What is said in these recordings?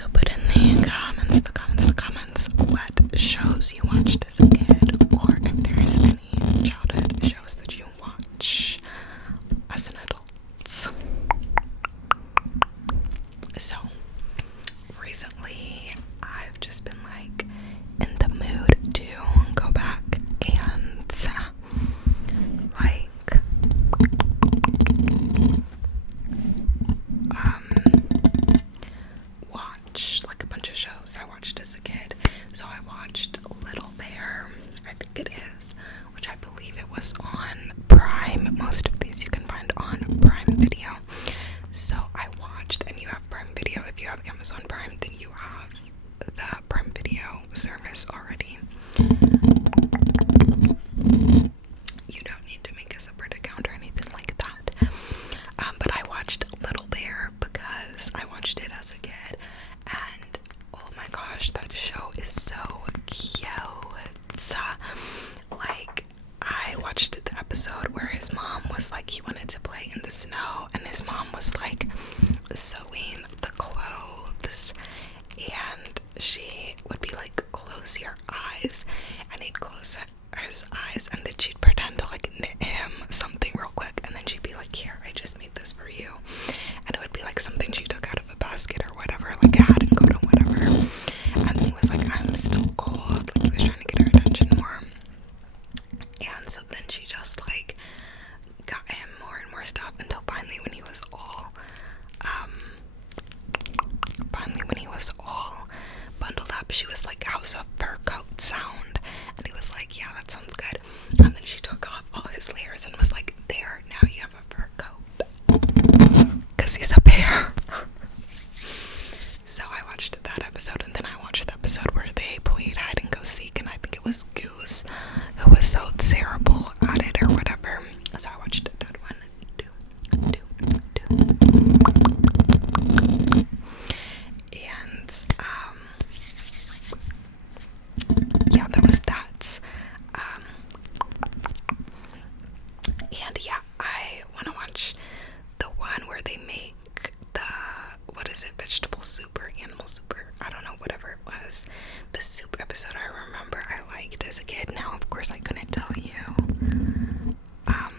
So put in the comments what shows you watched as a kid, or if there's any childhood shows that you watch as an adult. So recently I've just been like in the mood to go back and watch like a bunch of shows I watched as a kid. So I watched Little Bear, I think it is, which I believe it was on Prime. Most of these you can find on Prime Video. So I watched, and you have Prime Video. If you have Amazon Prime, then you have the Prime Video service already. You don't need to make a separate account or anything like that. But I watched Little Bear because I watched it as a kid, and oh my gosh, that show is so cute. Like, I watched the episode where his mom was like, he wanted to play in the snow, and his mom was like sewing the clothes, and she would be like, close your eyes, and he'd close his eyes, and then she'd pretend to like knit him something real quick, and then she'd be like, here, I just made this for you, and it would be like something she took out of a basket or whatever, like a hat and coat or whatever, and then he was like, I'm still cold, like he was trying to get her attention more, and so then she just like got him more and more stuff until finally when he was all bundled up, she was like, how's a fur coat sound? And he was like, yeah, that sounds good. And then she took off all his layers and was like, there, now you have a fur coat, because he's a bear. So I watched that episode, and then I watched the episode where they played hide and go seek, and I think it was Goose who was so terrible at it or whatever. So I watched that one too. And yeah, that was that. And yeah, I want to watch the one where they make the, what is it, vegetable soup or animal soup, or I don't know, whatever it was. The soup episode I remember I liked as a kid. Now, of course, I couldn't tell you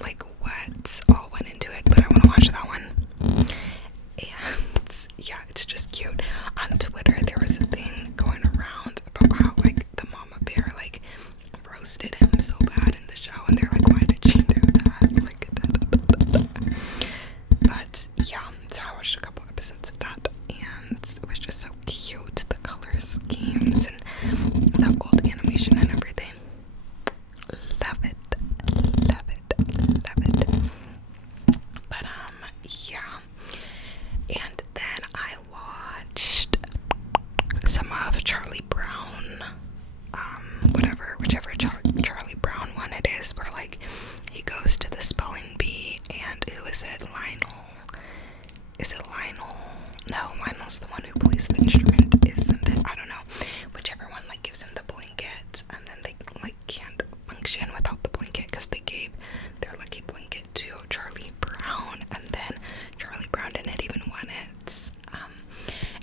like what all went into it, but I want to watch that one. And yeah, it's just cute. On Twitter, there was a thing going around about how like the mama bear like roasted him so bad in the show, and they're like, why did she do that? Like, but yeah, so I watched a couple episodes of that, and it was just so cute, the color schemes and the old animation and everything. Love it. But yeah, and then I watched some of Charlie Brown, whichever Charlie Brown one it is, where like he goes to the spelling bee, and who is it? Lionel. Is it Lionel? No, Lionel's the one who plays the instrument, isn't it? I don't know. Whichever one like gives him the blanket, and then they like can't function without the blanket because they gave their lucky blanket to Charlie Brown, and then Charlie Brown didn't even want it.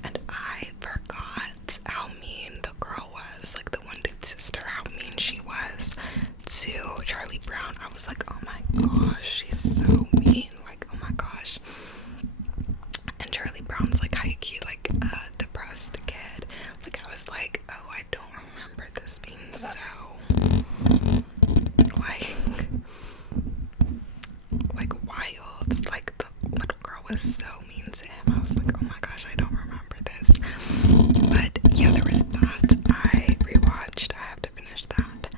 And I forgot how mean the girl was, like the one dude's sister, how mean she was to Charlie Brown. I was like, oh my gosh, she's so mean, like, oh my gosh. And Charlie Brown's like high-key, like a depressed kid. Like, I was like, oh, I don't remember this being so like wild. Like, the little girl was so mean to him. I was like, oh my gosh, I don't remember this. But yeah, there was that. I rewatched. I have to finish that.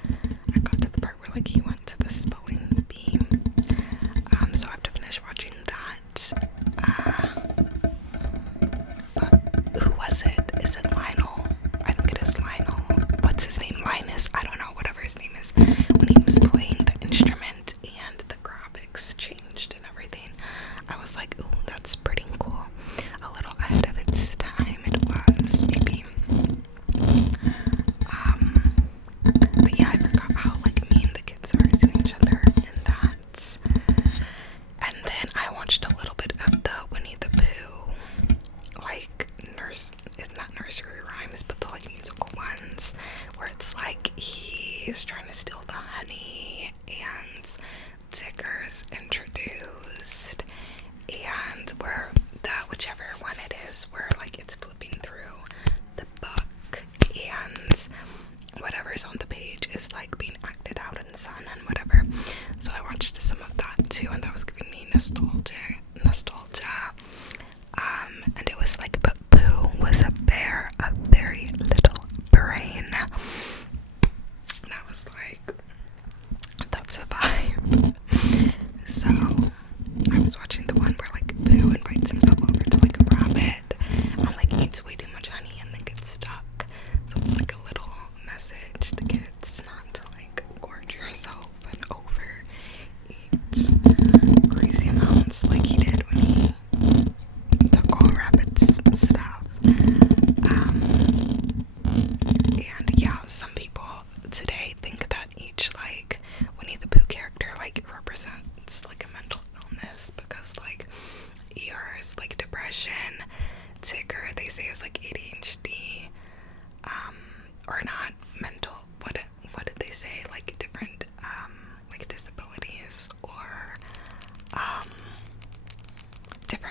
I got to the part where like he went to the spelling bee. So I have to finish watching that. Who was it? Is it Lionel? I think it is Lionel. What's his name? Linus? I don't know. Whatever his name is. When he was playing the instrument and the graphics changed and everything, I was like, ooh, that's pretty cool. A little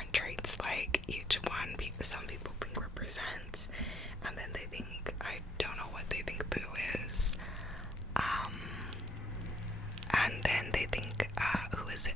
different traits like each one some people think represents, and then they think, I don't know what they think Pooh is. And then they think, who is it?